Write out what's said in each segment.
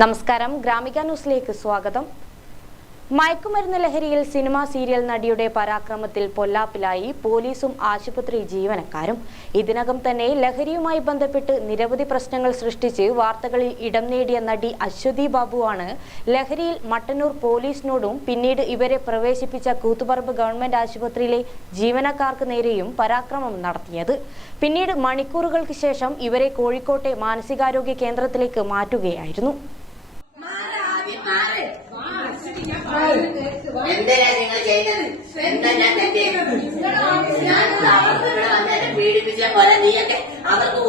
നമസ്കാരം. ഗ്രാമിക ന്യൂസിലേക്ക് സ്വാഗതം. മയക്കുമരുന്ന് ലഹരിയിൽ സിനിമ സീരിയൽ നടിയുടെ പരാക്രമത്തിൽ പൊല്ലാപ്പിലായി പോലീസും ആശുപത്രി ജീവനക്കാരും. ഇതിനകം തന്നെ ലഹരിയുമായി ബന്ധപ്പെട്ട് നിരവധി പ്രശ്നങ്ങൾ സൃഷ്ടിച്ച് വാർത്തകളിൽ ഇടം നേടിയ നടി അശ്വതി ബാബുവാണ് ലഹരിയിൽ മട്ടന്നൂർ പോലീസിനോടും പിന്നീട് ഇവരെ പ്രവേശിപ്പിച്ച കൂത്തുപറമ്പ് ഗവൺമെന്റ് ആശുപത്രിയിലെ ജീവനക്കാർക്ക് നേരെയും പരാക്രമം നടത്തിയത്. പിന്നീട് മണിക്കൂറുകൾക്ക് ശേഷം ഇവരെ കോഴിക്കോട്ടെ മാനസികാരോഗ്യ കേന്ദ്രത്തിലേക്ക് മാറ്റുകയായിരുന്നു. എന്തിനാ നിങ്ങൾ ചെയ്തത് എന്താ ഞാൻ തെറ്റിയത് ഞാൻ അവർക്ക് ഇവിടെ വന്ന് എന്നെ പീഡിപ്പിച്ച പോലെ നീയൊക്കെ അവർക്ക്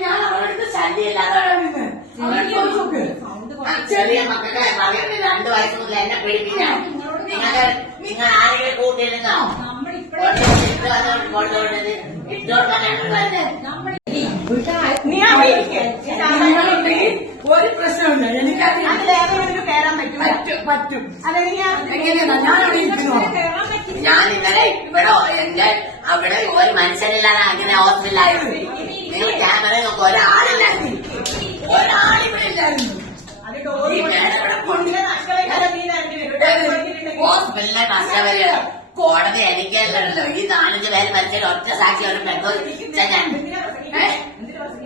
ഞാൻ അവരുടെ ശല്യമില്ലാതെ ചെറിയ മക്കളെ പറയുന്നത് രണ്ടു വയസ്സ് മുതൽ എന്നെ പീഡിപ്പിക്കാൻ. നിങ്ങൾ ആരെങ്കിലും കൂട്ടിയിരുന്നോ കൊണ്ടുകൊണ്ടത് ഇട്ടോട്ടാണ് അതിലേതെങ്കിലും കയറാൻ പറ്റും എങ്ങനെയാ ഞാൻ അവിടെ ഇരിക്കുന്നു ഞാൻ ഇന്നലെ ഇവിടെ എന്റെ അവിടെ ഒരു മനുഷ്യനില്ലാതെ അങ്ങനെ ഹോസ്പിറ്റലായത് നിങ്ങൾ ക്യാമറ നോക്കും ഒരാളില്ലായിരുന്നു. ഒരാളിവിടെ ഇല്ലായിരുന്നു ഈ ഇവിടെ കൊണ്ട് ഹോസ്പിറ്റലിലെ കഷ്ടവര് കോടതി എനിക്കല്ലല്ലോ ഈ നാലഞ്ച് പേര് മരിച്ചാൽ ഒറ്റ സാക്ഷി ഒരു ഏ?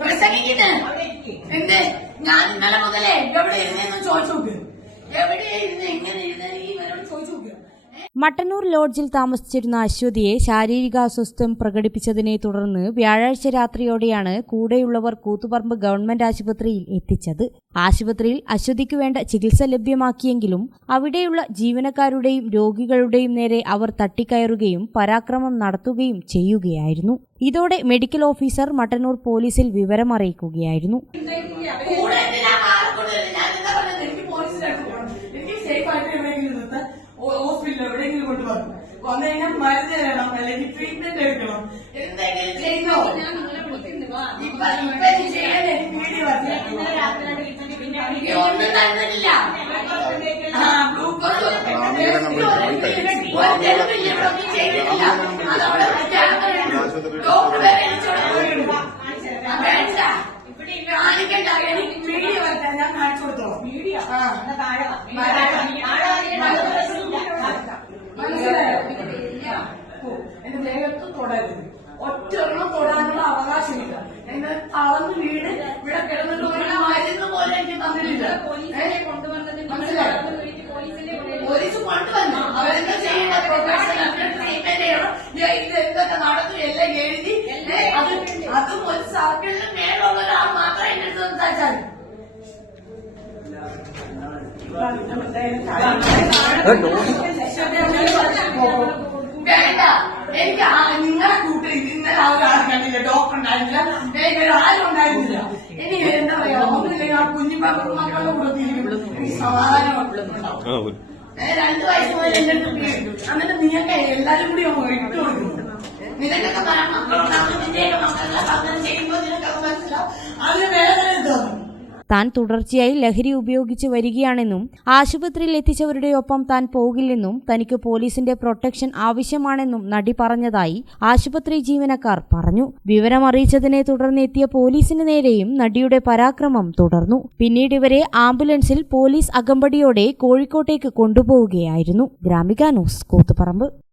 പ്രസംഗിക്കട്ടെ എന്ത്? ഞാൻ ഇന്നലെ മുതലേ എവിടെ ഇരുന്നെന്ന് ചോദിച്ചു നോക്ക്. എവിടെ ഇരുന്ന് എങ്ങനെ ഇരുന്ന് ഈ വരോട് ചോദിച്ചു നോക്ക്. മട്ടന്നൂർ ലോഡ്ജിൽ താമസിച്ചിരുന്ന അശ്വതിയെ ശാരീരിക അസ്വസ്ഥം പ്രകടിപ്പിച്ചതിനെ തുടർന്ന് വ്യാഴാഴ്ച രാത്രിയോടെയാണ് കൂടെയുള്ളവർ കൂത്തുപറമ്പ് ഗവൺമെന്റ് ആശുപത്രിയിൽ എത്തിച്ചത്. ആശുപത്രിയിൽ അശ്വതിക്ക് വേണ്ട ചികിത്സ ലഭ്യമാക്കിയെങ്കിലും അവിടെയുള്ള ജീവനക്കാരുടെയും രോഗികളുടെയും നേരെ അവർ തട്ടിക്കയറുകയും പരാക്രമം നടത്തുകയും ചെയ്യുകയായിരുന്നു. ഇതോടെ മെഡിക്കൽ ഓഫീസർ മട്ടന്നൂർ പോലീസിൽ വിവരം കൊണ്ടുപോകണം വന്നു കഴിഞ്ഞാൽ മരുന്ന് തരണം അല്ലെങ്കിൽ ട്രീറ്റ്മെന്റ് എടുക്കണം. എന്തെങ്കിലും ചെയ്യുന്നോ? ഇപ്പൊ ഇപ്പൊ നീ ചെയ്യാൻ എനിക്ക് ഒന്നും തെളിവില്ല ഇവിടെ ഒന്നും ചെയ്തിട്ടില്ല. അതവിടെ പോയിട്ടുണ്ട്. ആ, വേണ്ട. കാണിക്കണ്ട. എനിക്ക് വീഡിയോ വരട്ടെ. ഞാൻ കാണിച്ചു കൊടുത്തോളാം. മീഡിയ. ആ. താഴെ എന്റെ ദേഹത്ത് തൊടരുത് ഒറ്റ ഒരെണ്ണം തൊടാനുള്ള അവകാശമില്ല എന്നെ തളർന്ന് വീട് ഇവിടെ കിടന്നിട്ട് ഒരു മരുന്ന് പോലെ എനിക്ക് തന്നിട്ടില്ല പോലീസ് കൊണ്ടുവന്നു അവരെന്താ ചെയ്യേണ്ട പ്രൊഫഷണൽ ട്രീറ്റ്മെന്റ് ചെയ്യണം ഇത് എന്തൊക്കെ നടന്നു എല്ലാം എഴുതി അത് അതും ഒരു സർക്കിളിന് മേലുള്ള ഒരാൾ മാത്രം എന്റെ അടുത്ത് സംസാരിച്ചാൽ വേണ്ട. എനിക്ക് നിങ്ങളെ കൂട്ടി ഇന്നലെ ആ ഒരാളെ കണ്ടില്ല. ഡോക്ടർ ഉണ്ടായിരുന്നില്ല. എനിക്ക് ആരും ഉണ്ടായിരുന്നില്ല. ഇനി എന്താ പറയാ? ഒന്നുമില്ലെങ്കിൽ ആ കുഞ്ഞു മക്കളുടെ കൂടെ എനിക്ക് സമാധാനം ഏ, രണ്ടു വയസ്സ് മുതൽ എന്റെ. എന്നിട്ട് നീയൊക്കെ എല്ലാരും കൂടി ഇട്ട് കൊടുക്കും. നിനക്കൊക്കെ മക്കളുണ്ടാവും നിന്റെയൊക്കെ മക്കളെ ചെയ്യുമ്പോൾ നിനക്കൊക്കെ മനസ്സിലാവും. അതിന് വേദന തോന്നും താൻ തുടർച്ചയായി ലഹരി ഉപയോഗിച്ച് വരികയാണെന്നും ആശുപത്രിയിൽ എത്തിച്ചവരുടെ ഒപ്പം താൻ പോകില്ലെന്നും തനിക്ക് പോലീസിന്റെ പ്രൊട്ടക്ഷൻ ആവശ്യമാണെന്നും നടി പറഞ്ഞതായി ആശുപത്രി ജീവനക്കാർ പറഞ്ഞു. വിവരമറിയിച്ചതിനെ തുടർന്ന് എത്തിയ പോലീസിന് നേരെയും നടിയുടെ പരാക്രമം തുടർന്നു. പിന്നീട് ഇവരെ ആംബുലൻസിൽ പോലീസ് അകമ്പടിയോടെ കോഴിക്കോട്ടേക്ക് കൊണ്ടുപോവുകയായിരുന്നു. ഗ്രാമിക ന്യൂസ് കൂത്തുപറമ്പ്.